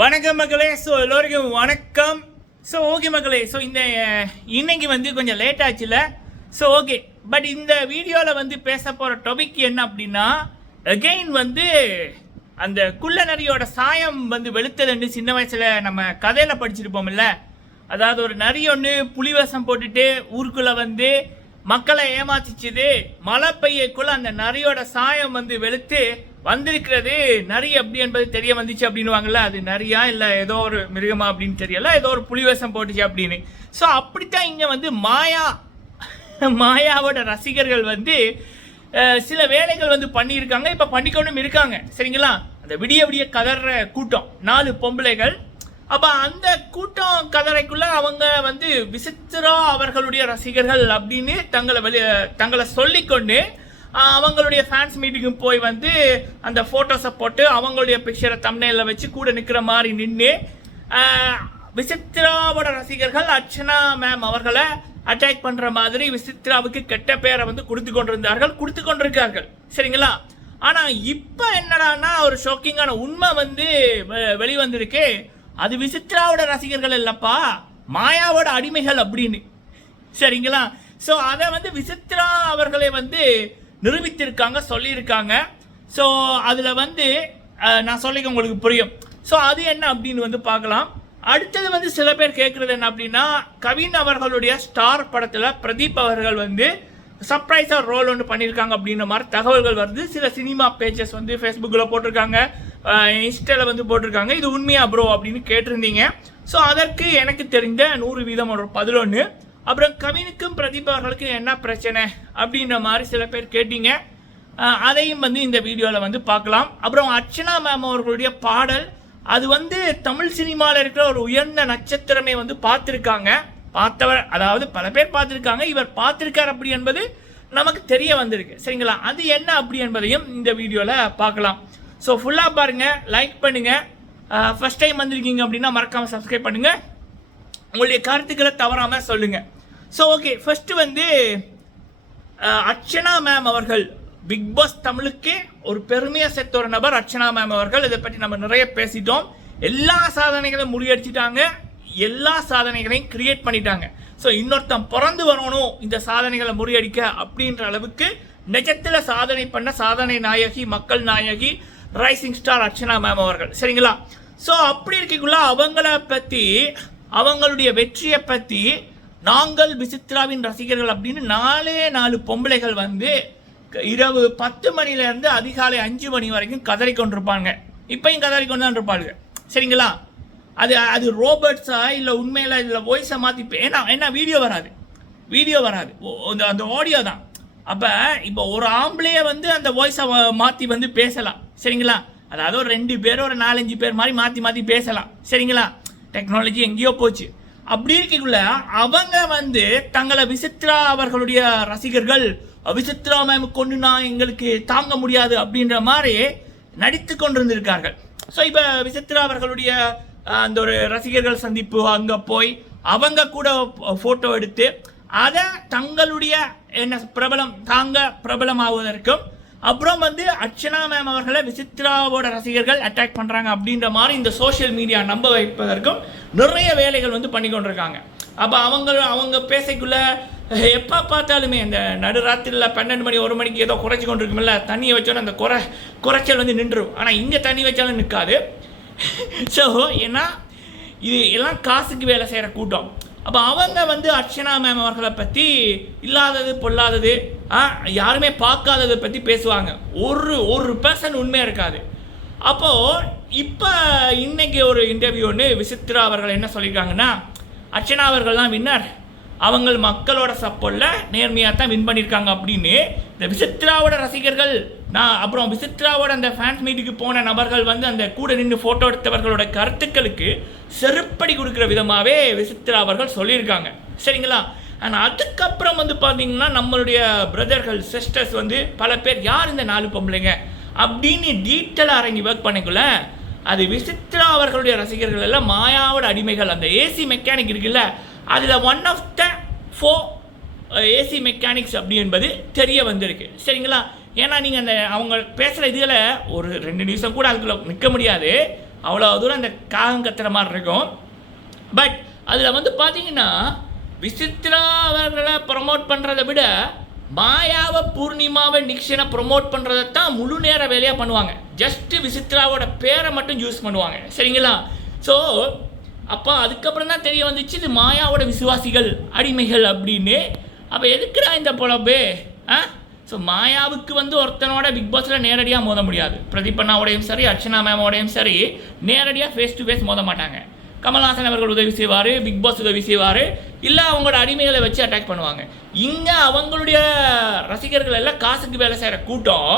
வணக்கம் மக்களே. ஸோ எல்லோருக்கும் வணக்கம். ஸோ ஓகே மக்களே. ஸோ இந்த இன்னைக்கு வந்து கொஞ்சம் லேட் ஆச்சுல. ஸோ ஓகே பட் இந்த வீடியோவில் வந்து பேச போகிற டாபிக் என்ன அப்படின்னா அகெயின் வந்து அந்த குள்ளநரியோட சாயம் வந்து வெளுத்ததுன்னு சின்ன வயசில் நம்ம கதையில் படிச்சிருப்போம்ல. அதாவது ஒரு நரி ஒன்று புலிவசம் போட்டுட்டு ஊருக்குள்ளே வந்து மக்களை ஏமாத்திச்சுது. மழை பெய்யக்குள்ளே அந்த நரியோட சாயம் வந்து வெளுத்து வந்திருக்கிறது நரி அப்படி என்பது தெரிய வந்துச்சு அப்படின்னுவாங்கல்ல அது நரியா இல்லை ஏதோ ஒரு மிருகமா அப்படின்னு தெரியல ஏதோ ஒரு புலிவேஷம் போட்டுச்சு அப்படின்னு. ஸோ அப்படித்தான் இங்கே வந்து மாயா மாயாவோட ரசிகர்கள் வந்து சில வேலைகள் வந்து பண்ணியிருக்காங்க. இப்போ பண்ணிக்கொண்டும் இருக்காங்க சரிங்களா? அந்த விடிய விடிய கதற கூட்டம் நாலு பொம்பளைகள். அப்போ அந்த கூட்டம் கதறைக்குள்ள அவங்க வந்து விசித்திரா அவர்களுடைய ரசிகர்கள் அப்படின்னு தங்களை வெளி தங்களை சொல்லிக்கொண்டு அவங்களுடைய ஃபேன்ஸ் மீட்டிங்கும் போய் வந்து அந்த ஃபோட்டோஸை போட்டு அவங்களுடைய பிக்சரை தம்னையில் வச்சு கூட நிற்கிற மாதிரி நின்று விசித்ராவோட ரசிகர்கள் அர்ச்சனா மேம் அவர்களை அட்டாக் பண்ணுற மாதிரி விசித்ராவுக்கு கெட்ட பேரை வந்து கொடுத்து கொண்டிருந்தார்கள் கொடுத்து கொண்டிருக்கார்கள். சரிங்களா? ஆனால் இப்போ என்னடான்னா ஒரு ஷாக்கிங்கான உண்மை வந்து வெ- வெளிவந்திருக்கு. அது விசித்ராவோட ரசிகர்கள் இல்லைப்பா மாயாவோட அடிமைகள் அப்படின்னு. சரிங்களா? ஸோ அதை வந்து விசித்ரா அவர்களை வந்து நிரூபித்திருக்காங்க சொல்லியிருக்காங்க. ஸோ அதில் வந்து நான் சொல்லிக்க உங்களுக்கு புரியும். ஸோ அது என்ன அப்படின்னு வந்து பார்க்கலாம். அடுத்தது வந்து சில பேர் கேட்குறது என்ன அப்படின்னா கவின் அவர்களுடைய ஸ்டார் படத்தில் பிரதீப் அவர்கள் வந்து சர்ப்ரைஸாக ரோல் ஒன்று பண்ணியிருக்காங்க அப்படின்ற மாதிரி தகவல்கள் வருது. சில சினிமா பேஜஸ் வந்து ஃபேஸ்புக்கில் போட்டிருக்காங்க. இன்ஸ்டாவில் வந்து போட்டிருக்காங்க. இது உண்மையா ப்ரோ அப்படின்னு கேட்டிருந்தீங்க. ஸோ அதற்கு எனக்கு தெரிந்த நூறு வீதம் ஒரு பதிலொன்று அப்புறம் கவினுக்கும் பிரதிபர்களுக்கும் என்ன பிரச்சனை அப்படின்ற மாதிரி சில பேர் கேட்டீங்க. அதையும் வந்து இந்த வீடியோவில் வந்து பார்க்கலாம். அப்புறம் அர்ச்சனா மேம் அவர்களுடைய பாடல் அது வந்து தமிழ் சினிமாவில் இருக்கிற ஒரு உயர்ந்த நட்சத்திரமே வந்து பார்த்துருக்காங்க. பார்த்தவர் அதாவது பல பேர் பார்த்துருக்காங்க. இவர் பார்த்துருக்கார் அப்படி என்பது நமக்கு தெரிய வந்திருக்கு. சரிங்களா? அது என்ன அப்படி என்பதையும் இந்த வீடியோவில் பார்க்கலாம். ஸோ ஃபுல்லாக பாருங்கள் லைக் பண்ணுங்கள் ஃபர்ஸ்ட் டைம் வந்திருக்கீங்க அப்படின்னா மறக்காமல் சப்ஸ்கிரைப் பண்ணுங்கள் உங்களுடைய கருத்துக்களை தவறாமல் சொல்லுங்கள் ஸோ ஓகே ஃபஸ்ட்டு வந்து அர்ச்சனா மேம் அவர்கள் பிக் பாஸ் தமிழுக்கே ஒரு பெருமையாக சேர்த்த ஒரு நபர் அர்ச்சனா மேம் அவர்கள். இதை பற்றி நம்ம நிறைய பேசிட்டோம். எல்லா சாதனைகளையும் முறியடிச்சிட்டாங்க. எல்லா சாதனைகளையும் கிரியேட் பண்ணிட்டாங்க. ஸோ இன்னொருத்தன் பிறந்து வரணும் இந்த சாதனைகளை முறியடிக்க அப்படின்ற அளவுக்கு நிஜத்தில் சாதனை பண்ண சாதனை நாயகி மக்கள் நாயகி ரைசிங் ஸ்டார் அர்ச்சனா மேம் அவர்கள். சரிங்களா? ஸோ அப்படி இருக்கக்குள்ள அவங்கள பற்றி அவங்களுடைய வெற்றியை பற்றி நாங்கள் விசித்ராவின் ரசிகர்கள் அப்படின்னு நாலே நாலு பொம்பளைகள் வந்து க- இரவு பத்து மணிலேருந்து அதிகாலை அஞ்சு மணி வரைக்கும் கதறி கொண்டிருப்பாங்க இப்பையும் கதறி கொண்டு தான் இருப்பாங்க சரிங்களா? அது அது ரோபோட்ஸா இல்லை உண்மையில் இதில் வாய்ஸை மாற்றி ஏன்னா ஏன்னா வீடியோ வராது. வீடியோ வராது. ஓ- அந்த அந்த ஆடியோ தான். அப்போ இப்போ ஒரு ஆம்பளையே வந்து அந்த வாய்ஸை மாற்றி வந்து பேசலாம். சரிங்களா? அதாவது ஒரு ரெண்டு பேர் ஒரு நாலஞ்சு பேர் மாதிரி மாற்றி மாற்றி பேசலாம். சரிங்களா? டெக்னாலஜி எங்கேயோ போச்சு. அப்படி இருக்கக்குள்ள அவங்க வந்து தங்களை விசித்ரா அவர்களுடைய ரசிகர்கள் விசித்ரா மேம் கொண்டு நான் எங்களுக்கு தாங்க முடியாது அப்படின்ற மாதிரி நடித்து கொண்டிருந்திருக்கார்கள். ஸோ இப்போ விசித்ரா அவர்களுடைய அந்த ஒரு ரசிகர்கள் சந்திப்பு அங்கே போய் அவங்க கூட ஃபோட்டோ எடுத்து அதை தங்களுடைய என்ன பிரபலம் தாங்க பிரபலமாவதற்கும் அப்புறம் வந்து அர்ச்சனா மேம் அவர்களை விசித்ராவோட ரசிகர்கள் அட்டாக் பண்ணுறாங்க அப்படின்ற மாதிரி இந்த சோஷியல் மீடியா நம்ப வைப்பதற்கும் நிறைய வேலைகள் வந்து பண்ணி கொண்டிருக்காங்க. அப்போ அவங்க அவங்க பேசக்குள்ளே எப்போ பார்த்தாலுமே இந்த நடுராத்திரியில் பன்னெண்டு மணி ஒரு மணிக்கு ஏதோ குறைச்சி கொண்டிருக்குமில்ல தண்ணியை வச்சோன்னா அந்த குறை குறைச்சல் வந்து நின்றுடும் ஆனால் இங்கே தண்ணி வச்சாலும் நிற்காது ஸோ ஏன்னா இது எல்லாம் காசுக்கு வேலை செய்கிற கூட்டம். அப்போ அவங்க வந்து அர்ச்சனா மேம் அவர்களை பற்றி இல்லாதது பொல்லாதது ஆ, யாருமே பார்க்காததை பற்றி பேசுவாங்க. ஒரு ஒரு பர்சன் உண்மையாக இருக்காது. அப்போது இப்போ இன்றைக்கி ஒரு இன்டர்வியூ ஒன்று விசித்ரா அவர்கள் என்ன சொல்லியிருக்காங்கன்னா அர்ச்சனா அவர்கள் தான் வின்னர் அவங்க மக்களோட சப்போர்ட்டில் நேர்மையாக தான் வின் பண்ணியிருக்காங்க அப்படின்னு இந்த விசித்ராவோட ரசிகர்கள் நான் அப்புறம் விசித்ராவோட அந்த ஃபேன்ஸ் மீட்டுக்கு போன நபர்கள் வந்து அந்த கூட நின்று ஃபோட்டோ எடுத்தவர்களோட கருத்துக்களுக்கு செருப்படி கொடுக்குற விதமாகவே விசித்ரா அவர்கள் சொல்லியிருக்காங்க. சரிங்களா? ஆனால் அதுக்கப்புறம் வந்து பார்த்தீங்கன்னா நம்மளுடைய பிரதர்கள் சிஸ்டர்ஸ் வந்து பல பேர் யார் இந்த நாலு பொம்பளைங்க? அப்படின்னு டீட்டெயிலாக அரங்கி ஒர்க் பண்ணிக்குள்ள அது விசித்ரா அவர்களுடைய ரசிகர்கள் எல்லாம் மாயாவோட அடிமைகள். அந்த ஏசி மெக்கானிக் இருக்குல்ல அதில் ஒன் ஆஃப் த ஃபோ ஏசி மெக்கானிக்ஸ் அப்படி என்பது தெரிய வந்திருக்கு. சரிங்களா? ஏன்னா நீங்கள் அந்த அவங்க பேசுகிற இதில் ஒரு ரெண்டு நிமிஷம் கூட அதுக்குள்ளே நிற்க முடியாது. அவ்வளோ தூரம் அந்த காகம் கத்துற மாதிரி இருக்கும். பட் அதில் வந்து பார்த்தீங்கன்னா விசித்ரா அவர்களை ப்ரமோட் பண்ணுறதை விட மாயாவை பூர்ணிமாவை நிக்ஷனை ப்ரொமோட் பண்ணுறதை தான் முழு நேர வேலையாக பண்ணுவாங்க. ஜஸ்ட்டு விசித்ராவோட பேரை மட்டும் யூஸ் பண்ணுவாங்க. சரிங்களா? ஸோ அப்போ அதுக்கப்புறம் தான் தெரிய வந்துச்சு இது மாயாவோட விசுவாசிகள் அடிமைகள் அப்படின்னு. அப்போ எதுக்குடா இந்த பொழப்பு ஆ? ஸோ மாயாவுக்கு வந்து ஒருத்தனோட பிக் பாஸில் நேரடியாக மோத முடியாது. பிரதீபண்ணாவோடையும் சரி அர்ச்சனா மேமோடையும் சரி நேரடியாக ஃபேஸ் டு ஃபேஸ் மோத மாட்டாங்க. கமல்ஹாசன் அவர்கள் உதவி செய்வார் பிக் பாஸ் உதவி செய்வார் இல்லை அவங்களோட அடிமைகளை வச்சு அட்டாக் பண்ணுவாங்க. இங்கே அவங்களுடைய ரசிகர்கள் எல்லாம் காசுக்கு வேலை செய்கிற கூட்டம்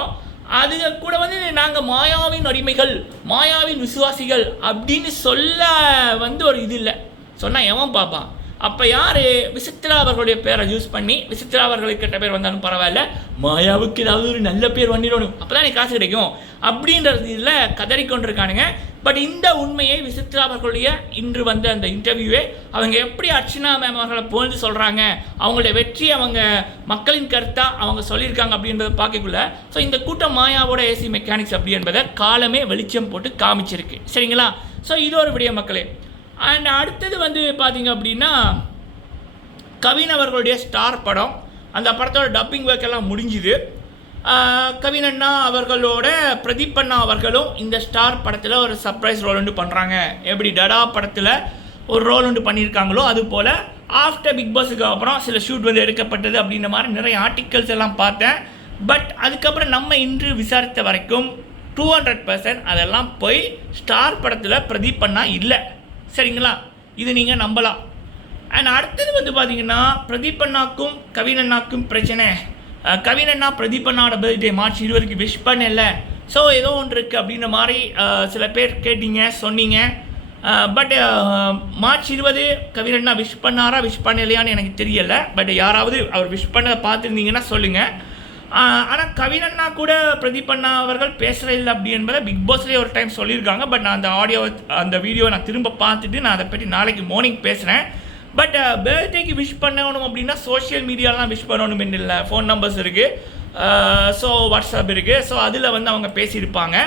அது கூட வந்து நாங்கள் மாயாவின் அடிமைகள் மாயாவின் விசுவாசிகள் அப்படின்னு சொல்ல வந்து ஒரு இது இல்லை. சொன்னால் எவன் பார்ப்பான் அப்போ யார்? விசித்ரா அவர்களுடைய பேரை யூஸ் பண்ணி விசித்ரா அவர்களுக்கு கெட்ட பேர் வந்தாலும் பரவாயில்ல மாயாவுக்கு ஏதாவது ஒரு நல்ல பேர் பண்ணிடணும் அப்போ தான் எனக்கு காசு கிடைக்கும். அப்படின்றது இதில் கதறிக்கொண்டிருக்கானுங்க. பட் இந்த உண்மையை விசித்ரா அவர்களுடைய இன்று வந்த அந்த இன்டர்வியூவே அவங்க எப்படி அர்ச்சனா மேம் அவர்களை புகழ்ந்து சொல்கிறாங்க அவங்களுடைய வெற்றி அவங்க மக்களின் கருத்தாக அவங்க சொல்லியிருக்காங்க அப்படின்றத பார்க்கக்குள்ள ஸோ இந்த கூட்டம் மாயாவோட ஏசி மெக்கானிக்ஸ் அப்படி என்பதை காலமே வெளிச்சம் போட்டு காமிச்சிருக்கு. சரிங்களா? ஸோ இது ஒரு விடிய மக்களே. அண்ட் அடுத்தது வந்து பார்த்தீங்க அப்படின்னா கவின் அவர்களுடைய ஸ்டார் படம். அந்த படத்தோட டப்பிங் ஒர்க் எல்லாம் முடிஞ்சுது. கவினண்ணா அவர்களோட பிரதீப் அண்ணா அவர்களும் இந்த ஸ்டார் படத்தில் ஒரு சர்ப்ரைஸ் ரோல் ஒன்று பண்ணுறாங்க எப்படி டடா படத்தில் ஒரு ரோல் ஒன்று பண்ணியிருக்காங்களோ அது போல் ஆஃப்டர் பிக் பாஸுக்கு அப்புறம் சில ஷூட் வந்து எடுக்கப்பட்டது அப்படின்ற மாதிரி நிறைய ஆர்டிக்கல்ஸ் எல்லாம் பார்த்தேன். பட் அதுக்கப்புறம் நம்ம இன்று விசாரித்த வரைக்கும் டூ ஹண்ட்ரட் பர்சன்ட் அதெல்லாம் போய் ஸ்டார் படத்தில் பிரதீப் அண்ணா இல்லை. சரிங்களா? இது நீங்கள் நம்பலாம். அண்ட் அடுத்தது வந்து பார்த்தீங்கன்னா பிரதீப் அண்ணாக்கும் கவின் அண்ணாக்கும் பிரச்சனை. அஹ் பிரதீபனோட பர்த்டே மார்ச் இருபதுக்கு விஷ் பண்ணல. ஸோ ஏதோ ஒன்று இருக்குது அப்படின்ற மாதிரி சில பேர் கேட்டீங்க சொன்னீங்க. பட் மார்ச் இருபது கவிரண்ணா விஷ் பண்ணாரா விஷ் பண்ணலையான்னு எனக்கு தெரியலை. பட் யாராவது அவர் விஷ் பண்ணதை பார்த்துருந்தீங்கன்னா சொல்லுங்கள் ஆனால் கவிரண்ணா கூட பிரதீப் அண்ணா அவர்கள் பேசுகிற இல்லை அப்படி என்பதை பிக் பாஸ்லேயே ஒரு டைம் சொல்லியிருக்காங்க. பட் நான் அந்த ஆடியோ அந்த வீடியோவை நான் திரும்ப பார்த்துட்டு நான் அதை பற்றி நாளைக்கு மார்னிங் பேசுகிறேன் பட் பர்த்டேக்கு விஷ் பண்ணணும் அப்படின்னா சோஷியல் மீடியாலாம் விஷ் பண்ணணும் இல்லை. ஃபோன் நம்பர்ஸ் இருக்குது ஸோ வாட்ஸ்அப் இருக்குது ஸோ அதில் வந்து அவங்க பேசியிருப்பாங்க.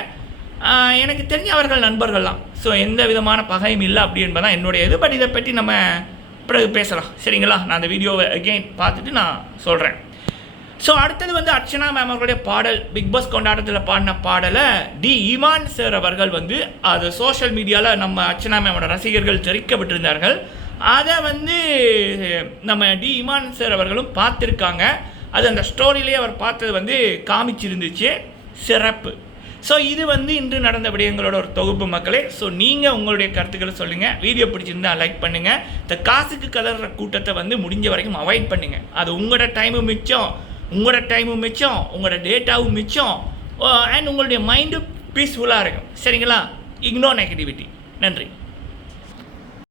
Uh, எனக்கு தெரிஞ்ச அவர்கள் நண்பர்கள்லாம் ஸோ எந்த விதமான பகையும் இல்லை அப்படி என்பதான் என்னுடைய இது பட் இதை பற்றி நம்ம பிறகு பேசலாம். சரிங்களா? நான் அந்த வீடியோவை அகெயின் பார்த்துட்டு நான் சொல்கிறேன் ஸோ அடுத்தது வந்து அர்ச்சனா மேம் அவர்களுடைய பாடல் பிக் பாஸ் கொண்டாட்டத்தில் பாடின பாடலை டி. ஈமான் சார் அவர்கள் வந்து அது சோஷியல் மீடியாவில் நம்ம அர்ச்சனா மேமோட ரசிகர்கள் தெரிக்க விட்டிருந்தார்கள். அதை வந்து நம்ம டி. இமான் சார் அவர்களும் பார்த்துருக்காங்க. அது அந்த ஸ்டோரியிலேயே அவர் பார்த்தது வந்து காமிச்சிருந்துச்சு. சிறப்பு. ஸோ இது வந்து இன்று நடந்த விடயங்களோட ஒரு தொகுப்பு மக்களே. ஸோ நீங்கள் உங்களுடைய கருத்துக்களை சொல்லுங்கள் வீடியோ பிடிச்சிருந்தா லைக் பண்ணுங்கள் இந்த காசுக்கு கலர்ற கூட்டத்தை வந்து முடிஞ்ச வரைக்கும் அவாய்ட் பண்ணுங்கள் அது உங்களோட டைமும் மிச்சம் உங்களோட டைமும் மிச்சம் உங்களோட டேட்டாவும் மிச்சம். Uh, அண்ட் உங்களுடைய மைண்டும் பீஸ்ஃபுல்லாக இருக்கும். சரிங்களா? இக்னோ நெகட்டிவிட்டி நன்றி.